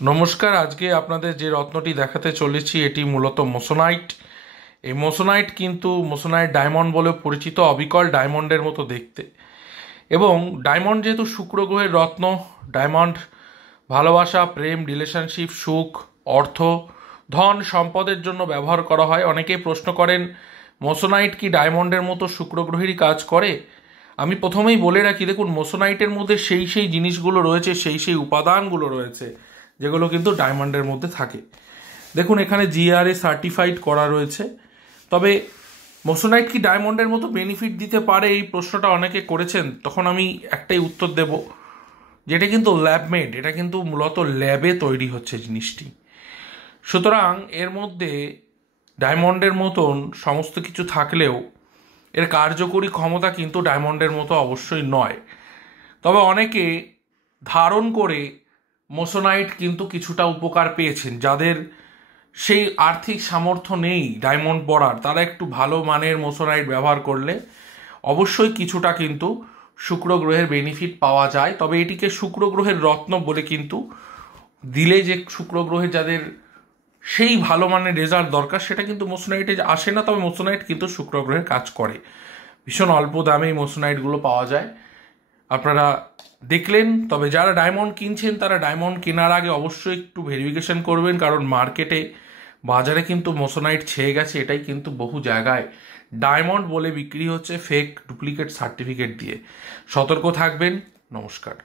নমস্কার। আজকে আপনাদের যে রত্নটি দেখাতে চলেছি এটি মূলত মোসোনাইট। এই মোসোনাইট কিন্তু মোসোনাইট ডায়মন্ড বলে পরিচিত, অবিকল ডায়মন্ডের মতো দেখতে। এবং ডায়মন্ড যেহেতু শুক্র গ্রহের রত্ন, ডায়মন্ড ভালোবাসা, প্রেম, রিলেশনশিপ, সুখ, অর্থ, ধন, সম্পদের জন্য ব্যবহার করা হয়। অনেকেই প্রশ্ন করেন মোসোনাইট কি ডায়মন্ডের মতো শুক্র গ্রহেরই কাজ করে। আমি প্রথমেই বলে রাখি, দেখুন মোসোনাইটের মধ্যে সেই জিনিসগুলো রয়েছে, সেই উপাদানগুলো রয়েছে যেগুলো কিন্তু ডায়মন্ডের মধ্যে থাকে। দেখুন এখানে জিআরএ সার্টিফাইড করা রয়েছে। তবে মোসোনাইট কি ডায়মন্ডের মতো বেনিফিট দিতে পারে, এই প্রশ্নটা অনেকে করেছেন। তখন আমি একটাই উত্তর দেব, যেটা কিন্তু ল্যাবমেড, এটা কিন্তু মূলত ল্যাবে তৈরি হচ্ছে জিনিসটি। সুতরাং এর মধ্যে ডায়মন্ডের মতন সমস্ত কিছু থাকলেও এর কার্যকরী ক্ষমতা কিন্তু ডায়মন্ডের মতো অবশ্যই নয়। তবে অনেকে ধারণ করে মোসোনাইট কিন্তু কিছুটা উপকার পেয়েছেন। যাদের সেই আর্থিক সামর্থ্য নেই ডায়মন্ড পরার, তারা একটু ভালো মানের মোসোনাইট ব্যবহার করলে অবশ্যই কিছুটা কিন্তু শুক্র গ্রহের বেনিফিট পাওয়া যায়। তবে এটিকে শুক্র গ্রহের রত্ন বলে কিন্তু দিলে যে শুক্র গ্রহে যাদের সেই ভালো মানের রেজাল্ট দরকার, সেটা কিন্তু মোসোনাইটে আসে না। তবে মোসোনাইট কিন্তু শুক্র গ্রহের কাজ করে। ভীষণ অল্প দামে এই মোসোনাইটগুলো পাওয়া যায়, আপনারা দেখলেন। তবে যারা ডায়মন্ড কিনছেন তারা ডায়মন্ড কেনার আগে অবশ্যই একটু ভেরিফিকেশন করবেন, কারণ মার্কেটে বাজারে কিন্তু মোসোনাইট ছেয়ে গেছে। এটাই কিন্তু বহু জায়গায় ডায়মন্ড বলে বিক্রি হচ্ছে ফেক ডুপ্লিকেট সার্টিফিকেট দিয়ে। সতর্ক থাকবেন। নমস্কার।